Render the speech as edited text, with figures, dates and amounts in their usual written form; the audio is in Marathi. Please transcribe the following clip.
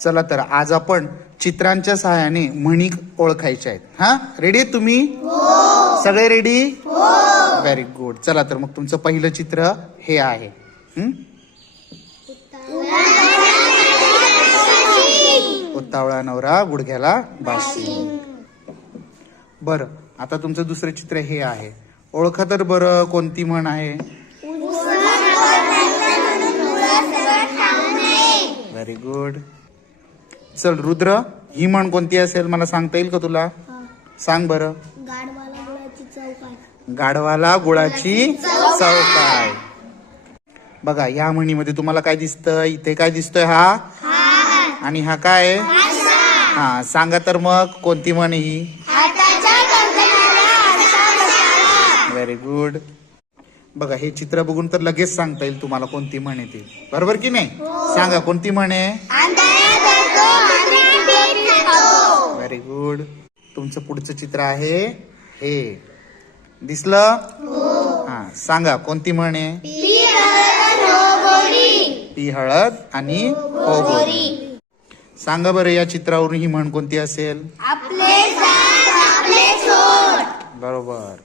चला तर आज आपण चित्रांच्या सहाय्याने म्हणी ओळखायच्या आहेत. हा, रेडी आहेत तुम्ही? सगळे रेडी? Very good. चला तर मग तुमचं पहिलं चित्र हे आहे. उतावळा नवरा गुडघ्याला बाशी. बर, आता तुमचं दुसरं चित्र हे आहे. ओळखा तर बरं, कोणती म्हण आहे? Very good. चल रुद्र, ही म्हण कोणती असेल मला सांगता येईल का तुला? सांग बरं. गाढवाला गुळाची चव काय. बघा या म्हणीमध्ये तुम्हाला काय दिसतं? इथे काय दिसतोय? हा आणि हा काय? हा, सांगा तर मग कोणती म्हण ही? Very good. बघा हे चित्र बघून तर लगेच सांगता येईल तुम्हाला कोणती म्हण येते, बरोबर की नाही? सांगा कोणती म्हण आहे? Very good. तुमचं पुढचं चित्र आहे हे. दिसलं? हा, सांगा कोणती म्हण आहे? पी हळद आणि हो गोरी. सांगा बरं या चित्रावरून ही म्हण कोणती असेल? बरोबर.